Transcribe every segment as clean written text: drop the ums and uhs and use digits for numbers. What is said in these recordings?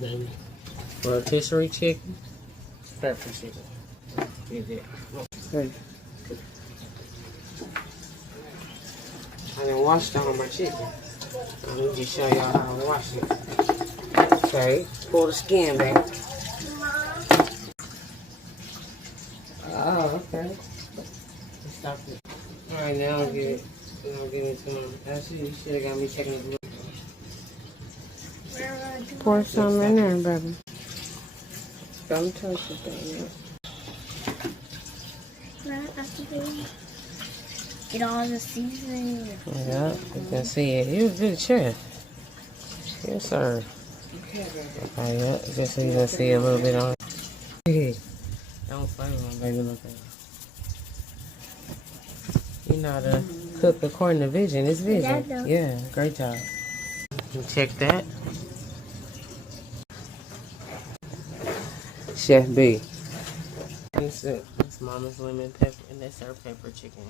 baby. Rotisserie chicken. Pepper chicken. Is it? Okay. I done washed all my chicken. Let me just show y'all how I wash it. Okay, pull the skin back. Oh, okay. Stop it. Alright, now I'll get into my. Actually, you should have got me checking it. Pour some in there, baby. Don't touch it, baby. Get all the seasoning. Yeah, you can see it. You're a good chef. Yes, sir. Okay, baby. Okay, yeah, just so you can see a little bit on it. Don't play with my baby, look at it. You know how to cook according to vision. It's vision. Yeah, great job. You check that. Chef B. That's it. That's Mama's lemon pepper, and that's her pepper chicken.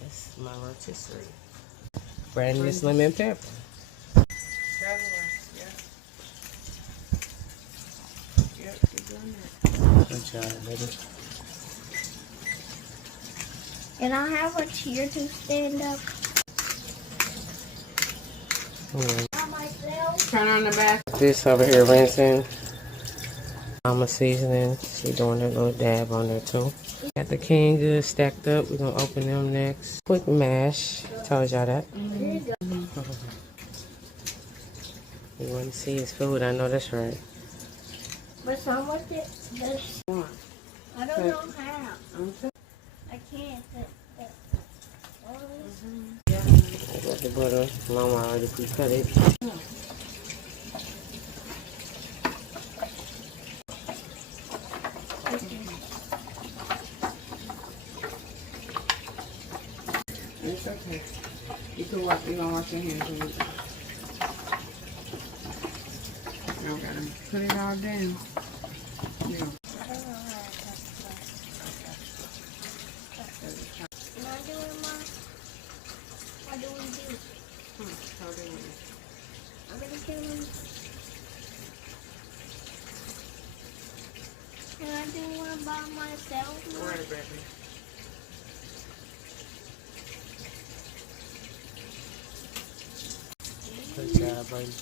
That's my rotisserie. Brandon's lemon pepper. Yep, keep doing that. Good job, baby. And I have a chair to stand up. Turn on the back. This over here rinsing. Mama seasoning. She doing a little dab on there too. Got the canned goods stacked up. We're gonna open them next. Quick mash. Told y'all that. You want to see his food? I know that's right. But some with it, this. I don't know how. I can't. I got the butter. Mama already pre-cut it. It's okay. You can wash. You gonna wash your hands with it. Now we gotta put it all down. Yeah. Can I do one by myself? Right, baby. Good job, baby.